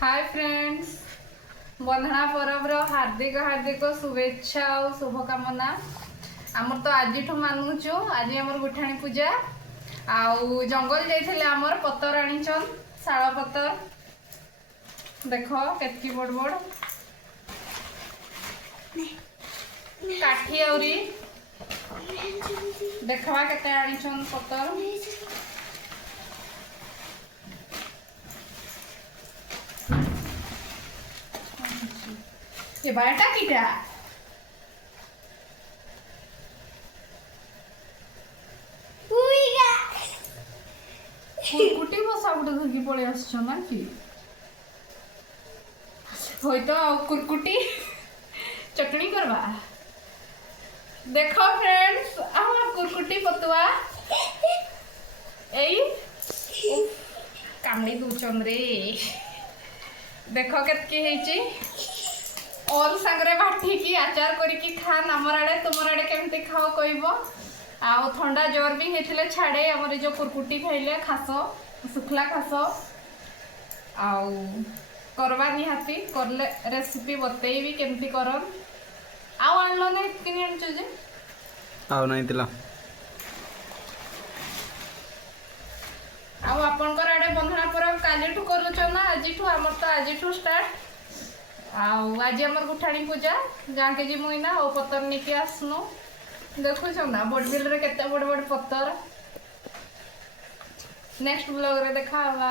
Hi friends, बंधना परब हार्दिक हार्दिक शुभेच्छा और शुभकामना। आमर तो आज मानुचु आज आमर गुठाणी पूजा आउ जंगल जाइथिले आमर पतर आनिछन शाल पतर देख केतकी बड़ बड़ काठी आउरी देखवा केते आनिछन पतर ये बाटा किटा कुटी बसा गुटे धरकी पळे आछन ना कि होय तो कुरकुटी चटनी करवा। देखो फ्रेंड्स आम कुरकुटी पतुआ एई कामड़ी दूचन रे देखो केतकी हेची ऑल सांगरे बाटिकी आचार करिकी खान आमर आड़े तुमर आड़े केमती खाओ कहबो। आउ ठंडा ज्वर भी हेतिले छाड़े हमर जो कुरकुटी खाइले खास सुखला खास आउ करवा निहाती करले रेसिपी बतेइबी केमती करन। आउ आनलो नै किनि आनछ जे आउ नै तिला आउ आपनकर आड़े बंधना परब कालीठू करूछ ना आजिठू हमर तो आजिठू स्टार्ट। आउ आज हमर गुठाणी पूजा गाँ के जी मुइना ओ पतर निके आसनु देखुछ ना बडबिल रे केते बड़ बड़ पतर। नेक्स्ट ब्लॉग रे देखा हवा।